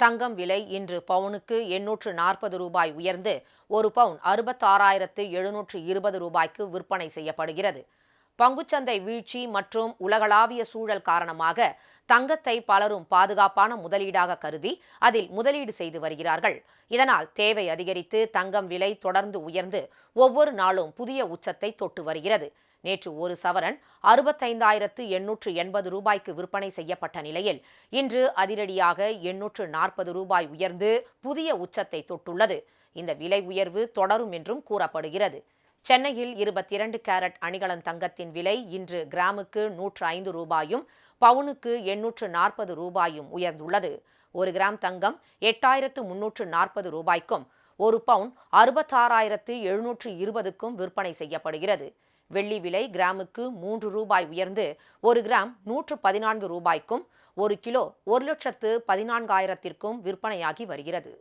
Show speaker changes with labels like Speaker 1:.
Speaker 1: தங்கம் விலை இன்று பவுனுக்கு எண்ணூற்று நாற்பது ரூபாய் உயர்ந்து ஒரு பவுன் அறுபத்தாறாயிரத்து எழுநூற்று இருபது ரூபாய்க்கு விற்பனை செய்யப்படுகிறது. பங்குச்சந்தை வீழ்ச்சி மற்றும் உலகளாவிய சூழல் காரணமாக தங்கத்தை பலரும் பாதுகாப்பான முதலீடாக கருதி அதில் முதலீடு செய்து வருகிறார்கள். இதனால் தேவை அதிகரித்து தங்கம் விலை தொடர்ந்து உயர்ந்து ஒவ்வொரு நாளும் புதிய உச்சத்தை தொட்டு வருகிறது. நேற்று ஒரு சவரன் அறுபத்தைந்தாயிரத்து எண்ணூற்று எண்பது ரூபாய்க்கு விற்பனை செய்யப்பட்ட நிலையில் இன்று அதிரடியாக எண்ணூற்று நாற்பது ரூபாய் உயர்ந்து புதிய உச்சத்தை தொட்டுள்ளது. இந்த விலை உயர்வு தொடரும் என்றும் கூறப்படுகிறது. சென்னையில் இருபத்தி இரண்டு கேரட் அணிகலன் தங்கத்தின் விலை இன்று கிராமுக்கு நூற்று ஐந்து ரூபாயும் பவுனுக்கு எண்ணூற்று நாற்பது ரூபாயும் உயர்ந்துள்ளது. ஒரு கிராம் தங்கம் எட்டாயிரத்து முன்னூற்று நாற்பது ரூபாய்க்கும் ஒரு பவுன் அறுபத்தாறாயிரத்து எழுநூற்று இருபதுக்கும் விற்பனை செய்யப்படுகிறது. வெள்ளி விலை கிராமுக்கு மூன்று ரூபாய் உயர்ந்து ஒரு கிராம் நூற்று பதினான்கு ரூபாய்க்கும் ஒரு கிலோ ஒரு லட்சத்து பதினான்காயிரத்திற்கும் விற்பனையாகி வருகிறது.